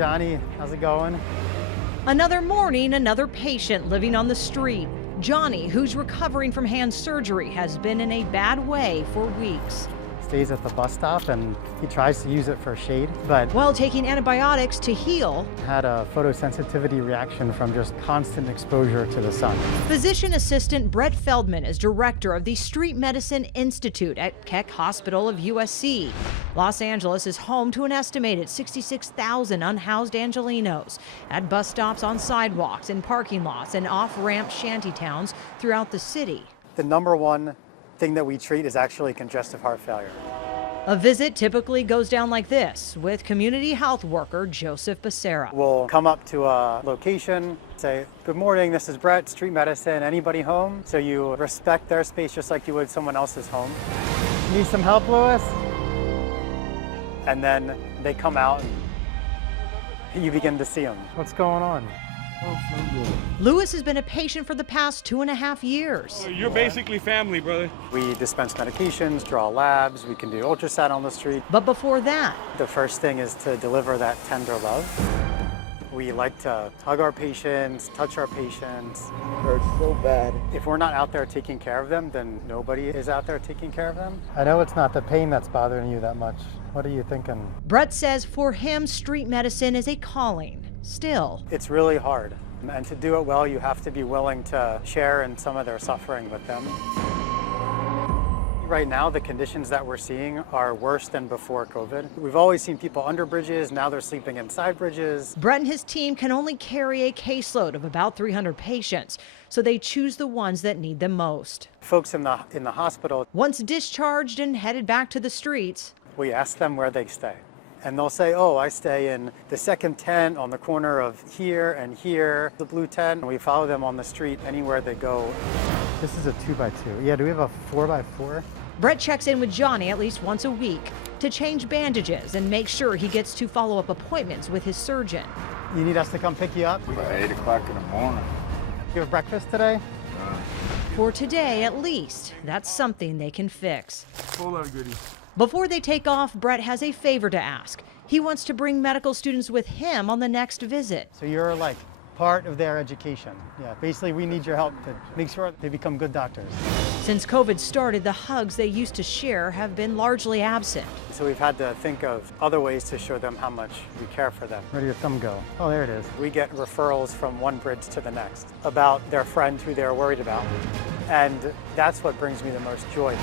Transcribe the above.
Johnny. How's it going? Another morning, another patient living on the street. Johnny, who's recovering from hand surgery, has been in a bad way for weeks. Stays at the bus stop and he tries to use it for shade, but While taking antibiotics to heal, had a photosensitivity reaction from just constant exposure to the sun. physician assistant Brett Feldman is director of the Street Medicine Institute at Keck Hospital of USC. Los Angeles is home to an estimated 66,000 unhoused Angelenos at bus stops, on sidewalks, in parking lots, and off-ramp shanty towns throughout the city. The number one thing that we treat is actually congestive heart failure. A visit typically goes down like this with community health worker Joseph Becerra. We'll come up to a location, say, "Good morning, this is Brett, Street Medicine, anybody home?" So you respect their space just like you would someone else's home. Need some help, Louis? And then they come out and you begin to see them. What's going on? Lewis has been a patient for the past 2.5 years. You're basically family, brother. We dispense medications, draw labs, we can do ultrasound on the street. But before that, The first thing is to deliver that tender love. We like to hug our patients, touch our patients. Hurts so bad. If we're not out there taking care of them, then nobody is out there taking care of them. I know it's not the pain that's bothering you that much. What are you thinking? Brett says for him, street medicine is a calling. Still, It's really hard. And to do it well, you have to be willing to share in some of their suffering with them. Right now, the conditions that we're seeing are worse than before COVID. We've always seen people under bridges, now they're sleeping inside bridges. Brett and his team can only carry a caseload of about 300 patients, so they choose the ones that need them most. Folks in the hospital, Once discharged and headed back to the streets, we ask them where they stay. And they'll say, "Oh, I stay in the second tent on the corner of here and here, the blue tent." And we follow them on the street anywhere they go. This is a 2x2. Yeah, do we have a 4x4? Brett checks in with Johnny at least once a week to change bandages and make sure he gets to follow-up appointments with his surgeon. You need us to come pick you up? About 8 o'clock in the morning. You have breakfast today? For today, at least, that's something they can fix. Whole lot of goodies. Before they take off, Brett has a favor to ask. He wants to bring medical students with him on the next visit. So you're like part of their education. Yeah, basically we need your help to make sure they become good doctors. Since COVID started, the hugs they used to share have been largely absent. So we've had to think of other ways to show them how much we care for them. Where did your thumb go? Oh, there it is. We get referrals from one bridge to the next about their friend who they're worried about. And that's what brings me the most joy.